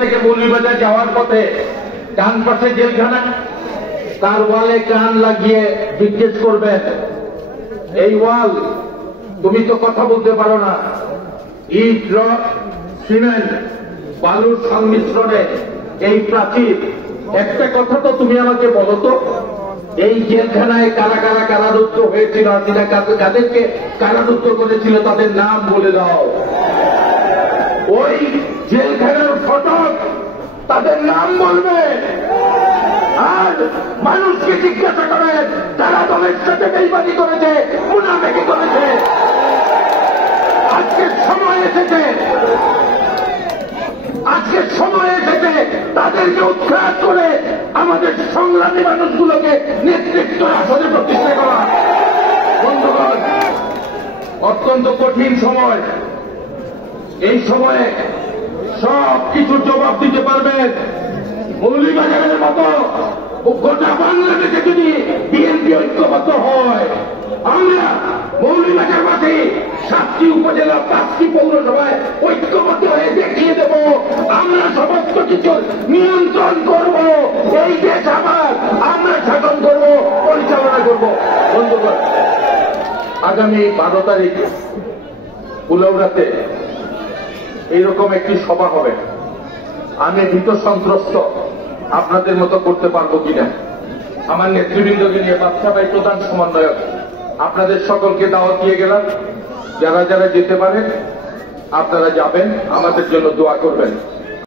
থেকে মৌলভীবাজার যাওয়ার পথে ডান পাশে জেলখানা, তার ওয়ালে কান লাগিয়ে জিজ্ঞেস করবেন, এই ওয়াল তুমি তো কথা বলতে পারো না, ইট রড সিমেন্ট বালুর সংমিশ্রণে এই প্রাচীর, একটা কথা তো তুমি আমাকে বলো তো, এই জেলখানায় কারা কারা কারারুদ্ধ হয়েছিল, হাসিনা যাদেরকে কারারুদ্ধ করেছিল তাদের নাম বলে দাও। ওই জেলখানার ফটক তাদের নাম বলবে, আর মানুষকে জিজ্ঞাসা করে তারা দলের সাথে বেইমানি করেছে, মুনাফিকি করেছে। আজকের সময় এসেছে, তাদেরকে উৎখাত করে আমাদের সংগ্রামী মানুষগুলোকে নেতৃত্ব আসনে প্রতিষ্ঠা করা। বন্ধুগণ, অত্যন্ত কঠিন সময়, এই সময়ে সব কিছুর জবাব দিতে পারবেন মৌলভীবাজারের মতো গোটা বাংলাদেশে যদি বিএনপি ঐক্যবদ্ধ হয়, আমরা মৌলভীবাজারবাসী 7টি উপজেলা 5টি পৌরসভায় ঐক্যবদ্ধ হয়ে দেখিয়ে দেব আমরা সমস্ত কিছু নিয়ন্ত্রণ করব, এই দেশ আবার আমরা শাসন করব, পরিচালনা করব। বন্ধুগণ, আগামী 12 তারিখ কুলাউড়াতে এইরকম একটি সভা হবে। আমি ভীত সন্ত্রস্ত আপনাদের মতো করতে পারবো কিনা। আমার নেতৃবৃন্দকে নিয়ে বাদশা ভাই প্রধান সমন্বয়ক, আপনাদের সকলকে দাওয়াত দিয়ে গেলাম। যারা যারা যেতে পারেন আপনারা যাবেন, আমাদের জন্য দোয়া করবেন।